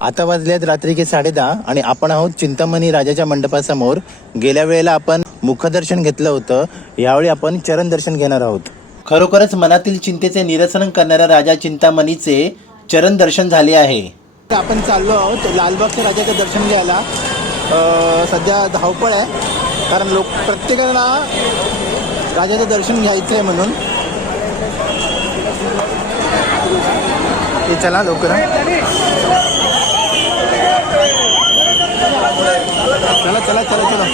आता वाजलेत रात्रीचे साडे दहा आणि आपण आहोत चिंतामणी राजाच्या मंडपासमोर. गेल्या वेळेला आपण मुखदर्शन घेतलं होतं. यावेळी आपण चरण दर्शन घेणार आहोत. खरोखरच मनातील चिंतेचे निरसन करणाऱ्या राजा चिंतामणीचे चरण दर्शन झाले आहे. आपण चाललो आहोत लालबागच्या राजाचं दर्शन घ्यायला. सध्या धावपळ आहे. कारण लोक प्रत्येकाला राजाचं दर्शन घ्यायचं आहे म्हणून. ते चला लवकर. चला चला चला.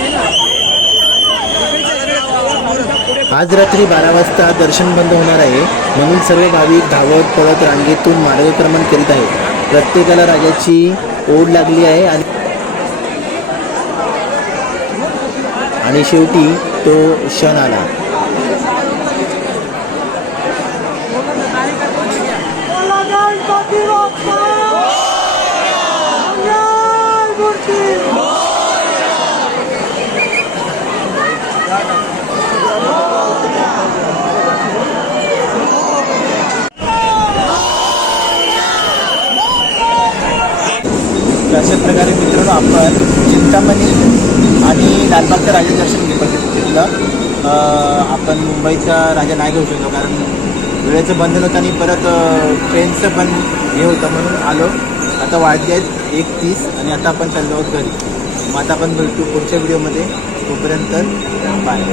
आज रात्री बारा वाजता दर्शन बंद होणार आहे. म्हणून सर्व भाविक धावत पळत रांगेतून मार्गक्रमण करीत आहेत. प्रत्येकाला राजाची ओढ लागली आहे आणि आणि शेवटी तो क्षण आला. अशा प्रकारे मित्रांनो आपण चिंतामणी आणि लालबागचं राजा दर्शन घेतलं आपण मुंबईचा राजा नाही घेऊ शकतो कारण वेळेचं बंधन होतं आणि परत ट्रेनचं पण हे होतं म्हणून आलो. आता वाढले आहेत एक तीस आणि आता आपण चाललो आहोत घरी. मग आता आपण भेटतो पुढच्या व्हिडिओमध्ये. तोपर्यंत बाय.